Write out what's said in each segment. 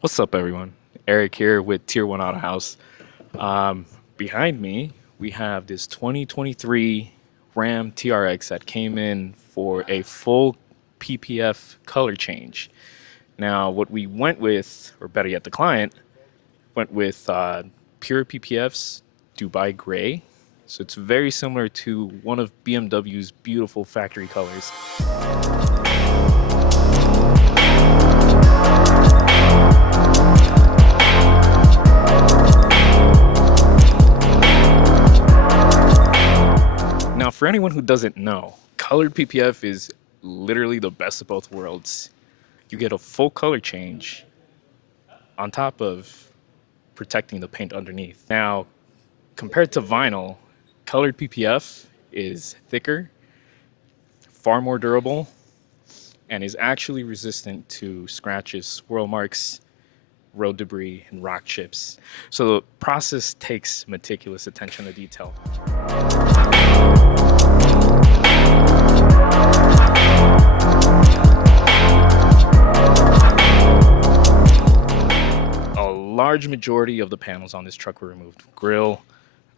What's up, everyone? Eric here with Tier 1 Autohaus. Behind me, we have this 2023 RAM TRX that came in for a full PPF color change. Now, what we went with, or better yet, the client went with pure PPFs, Dubai Gray. So it's very similar to one of BMW's beautiful factory colors. Now, for anyone who doesn't know, colored PPF is literally the best of both worlds. You get a full color change on top of protecting the paint underneath. Now, compared to vinyl, colored PPF is thicker, far more durable, and is actually resistant to scratches, swirl marks, road debris, and rock chips. So the process takes meticulous attention to detail. A large majority of the panels on this truck were removed. Grille,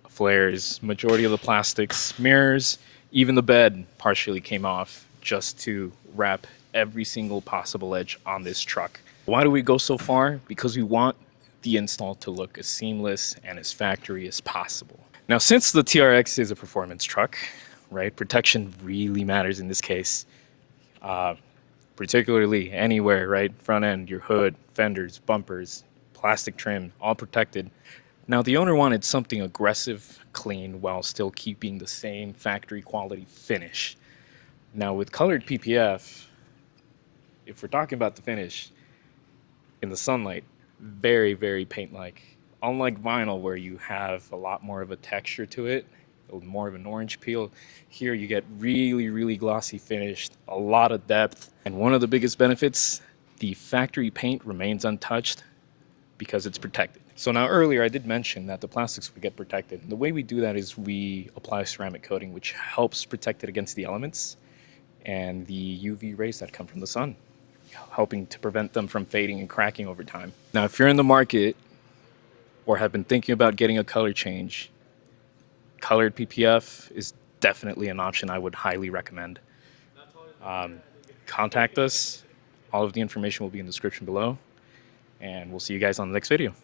flares, majority of the plastics, mirrors, even the bed partially came off just to wrap every single possible edge on this truck. Why do we go so far? Because we want the install to look as seamless and as factory as possible. Now, since the TRX is a performance truck, right, protection really matters in this case. Particularly anywhere, right? Front end, your hood, fenders, bumpers, plastic trim, all protected. Now, the owner wanted something aggressive, clean, while still keeping the same factory quality finish. Now, with colored PPF, if we're talking about the finish, in the sunlight, very, very paint-like. Unlike vinyl, where you have a lot more of a texture to it, more of an orange peel, here you get really, really glossy finish, a lot of depth. And one of the biggest benefits, the factory paint remains untouched because it's protected. So now earlier I did mention that the plastics would get protected. The way we do that is we apply ceramic coating, which helps protect it against the elements and the UV rays that come from the sun, helping to prevent them from fading and cracking over time. Now, if you're in the market or have been thinking about getting a color change, colored PPF is definitely an option I would highly recommend. Contact us. All of the information will be in the description below, and we'll see you guys on the next video.